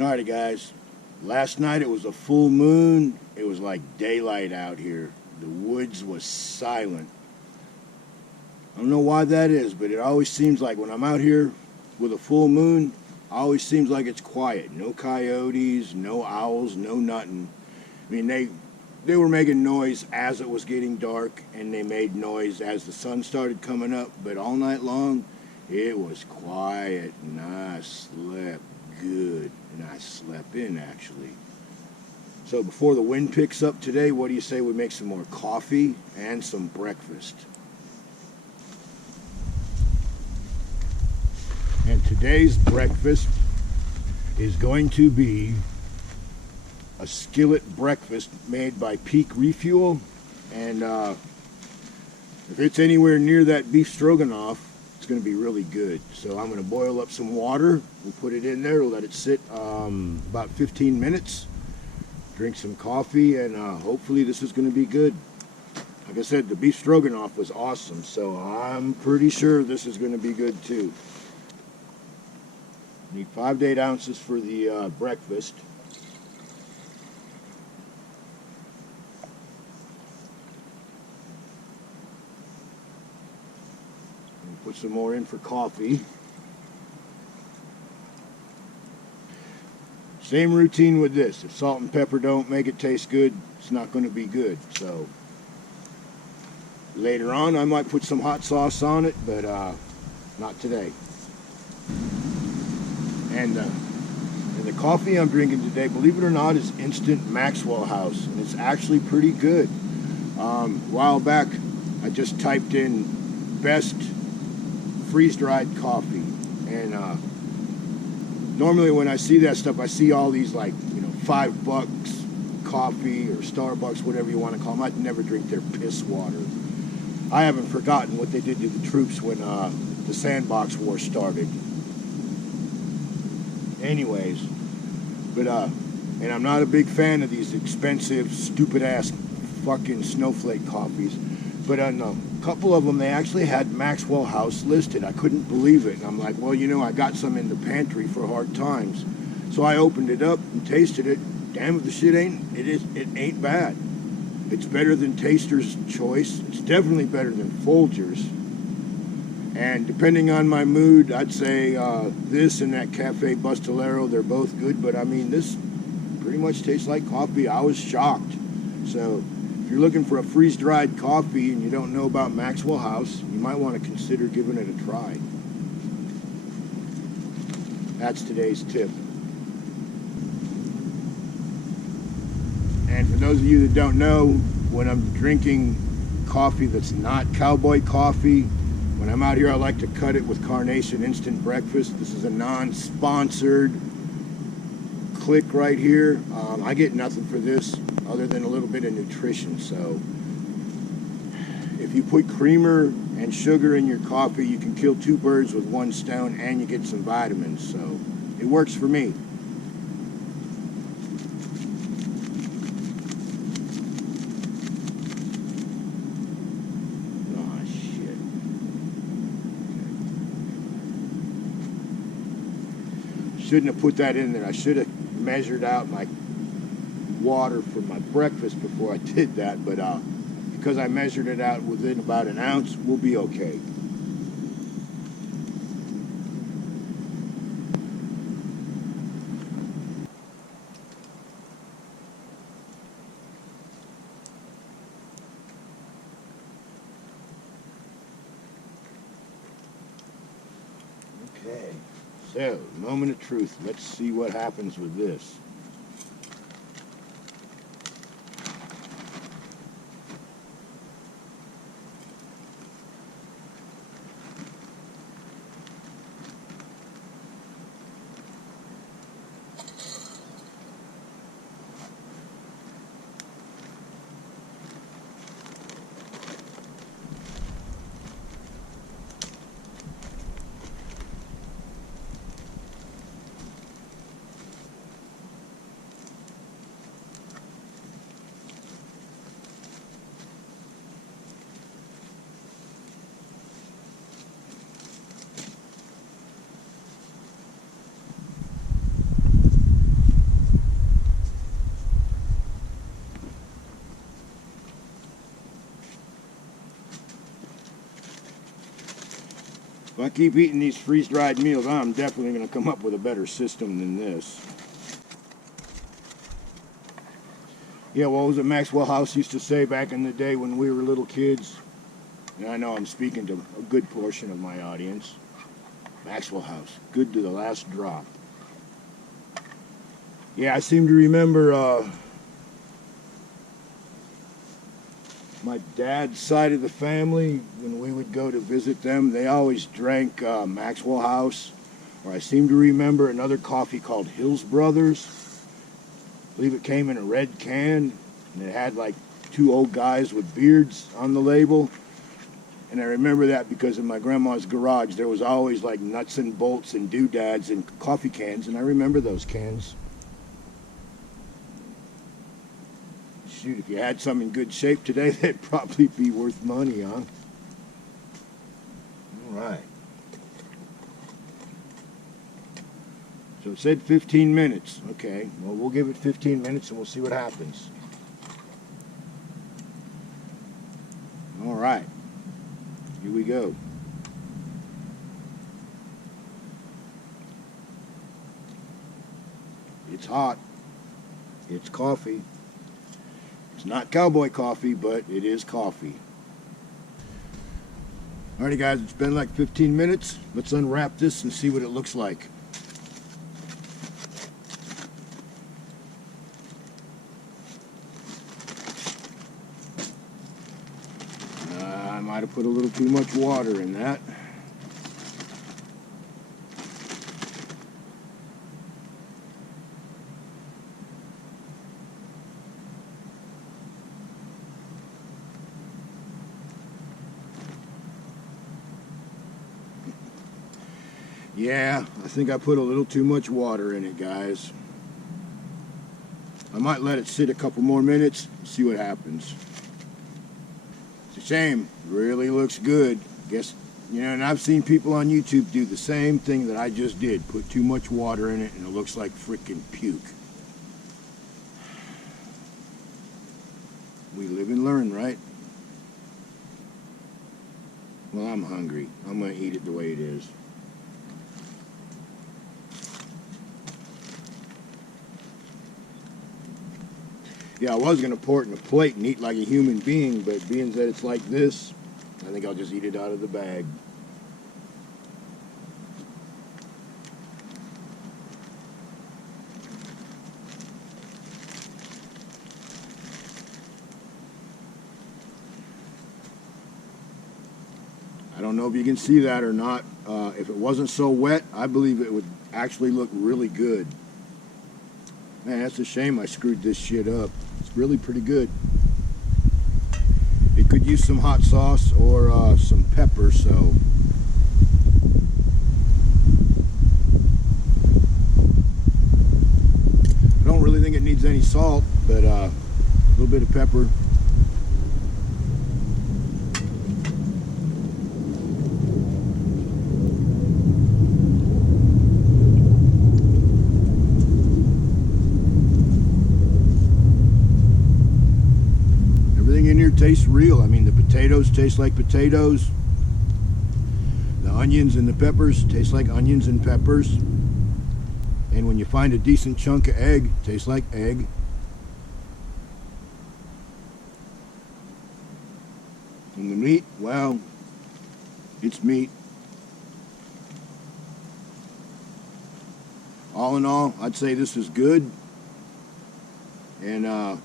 Alrighty guys, last night it was a full moon. It was like daylight out here. The woods was silent. I don't know why that is, but it always seems like when I'm out here with a full moon, it always seems like it's quiet. No coyotes, no owls, no nothing. I mean, they were making noise as it was getting dark, and they made noise as the sun started coming up, but all night long it was quiet, and I slept good, and I slept in actually. So before the wind picks up today, what do you say we make some more coffee and some breakfast? And today's breakfast is going to be a skillet breakfast made by Peak Refuel, and if it's anywhere near that beef stroganoff, it's going to be really good. So I'm going to boil up some water. We'll put it in there. We'll let it sit about 15 minutes. Drink some coffee, and hopefully this is going to be good. Like I said, the beef stroganoff was awesome, so I'm pretty sure this is going to be good too. Need 5 to 8 ounces for the breakfast. Put some more in for coffee. Same routine with this. If salt and pepper don't make it taste good, it's not going to be good. So later on I might put some hot sauce on it, but not today. And the coffee I'm drinking today, believe it or not, is instant Maxwell House, and it's actually pretty good. A while back I just typed in best freeze-dried coffee, and normally when I see that stuff, I see all these like, you know, $5 coffee or Starbucks, whatever you want to call them. I'd never drink their piss water. I haven't forgotten what they did to the troops when the sandbox war started. Anyways, but and I'm not a big fan of these expensive, stupid-ass fucking snowflake coffees, but on a couple of them, they actually had Maxwell House listed. I couldn't believe it. And I'm like, well, you know, I got some in the pantry for hard times. So I opened it up and tasted it. Damn if the shit it ain't bad. It's better than Taster's Choice. It's definitely better than Folgers. And depending on my mood, I'd say this and that Cafe Bustolero, they're both good. But I mean, this pretty much tastes like coffee. I was shocked. So if you're looking for a freeze-dried coffee and you don't know about Maxwell House, you might want to consider giving it a try. That's today's tip. And for those of you that don't know, when I'm drinking coffee that's not cowboy coffee, when I'm out here, I like to cut it with Carnation Instant Breakfast. This is a non-sponsored click right here. I get nothing for this other than a little bit of nutrition. So if you put creamer and sugar in your coffee, you can kill 2 birds with 1 stone, and you get some vitamins. So it works for me. Oh shit. Shouldn't have put that in there. I should have measured out my water for my breakfast before I did that, but because I measured it out within about an ounce, we'll be okay. Okay, so moment of truth. Let's see what happens with this. If I keep eating these freeze-dried meals, I'm definitely going to come up with a better system than this. Yeah, what was it Maxwell House used to say back in the day when we were little kids? And I know I'm speaking to a good portion of my audience. Maxwell House, good to the last drop. Yeah, I seem to remember my dad's side of the family, when we would go to visit them, they always drank Maxwell House. Or I seem to remember another coffee called Hills Brothers. I believe it came in a red can, and it had like two old guys with beards on the label. And I remember that because in my grandma's garage there was always like nuts and bolts and doodads and coffee cans, and I remember those cans. Shoot, if you had some in good shape today, they'd probably be worth money, huh? All right. So it said 15 minutes. Okay, well, we'll give it 15 minutes and we'll see what happens. All right. Here we go. It's hot. It's coffee. It's not cowboy coffee, but it is coffee. Alrighty guys, it's been like 15 minutes. Let's unwrap this and see what it looks like. I might have put a little too much water in that. Yeah, I think I put a little too much water in it, guys. I might let it sit a couple more minutes, see what happens. It's a shame. It really looks good. Guess, you know, and I've seen people on YouTube do the same thing that I just did. Put too much water in it and it looks like freaking puke. We live and learn, right? Well, I'm hungry. I'm going to eat it the way it is. Yeah, I was going to pour it in a plate and eat like a human being, but being that it's like this, I think I'll just eat it out of the bag. I don't know if you can see that or not. If it wasn't so wet, I believe it would actually look really good. Man, that's a shame I screwed this shit up. It's really pretty good. It could use some hot sauce or some pepper, so. I don't really think it needs any salt, but a little bit of pepper. Tastes real. I mean, the potatoes taste like potatoes. The onions and the peppers taste like onions and peppers. And when you find a decent chunk of egg, tastes like egg. And the meat, well, it's meat. All in all, I'd say this is good. And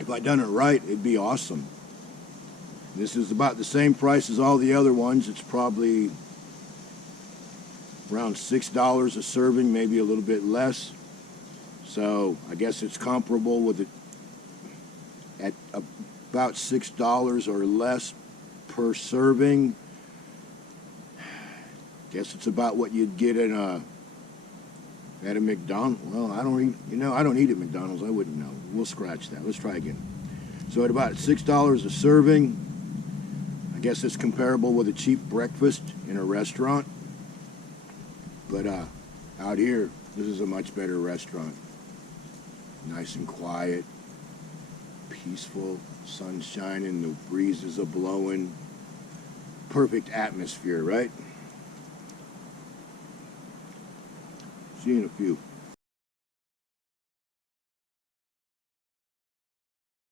if I'd done it right, it'd be awesome. This is about the same price as all the other ones. It's probably around $6 a serving, maybe a little bit less. So I guess it's comparable with it at about $6 or less per serving. Guess it's about what you'd get at a McDonald's. Well, I don't eat at McDonald's. I wouldn't know. We'll scratch that. Let's try again. So at about $6 a serving, I guess it's comparable with a cheap breakfast in a restaurant. But out here, this is a much better restaurant. Nice and quiet, peaceful, sun's shining, the breezes are blowing. Perfect atmosphere, right? See you in a few.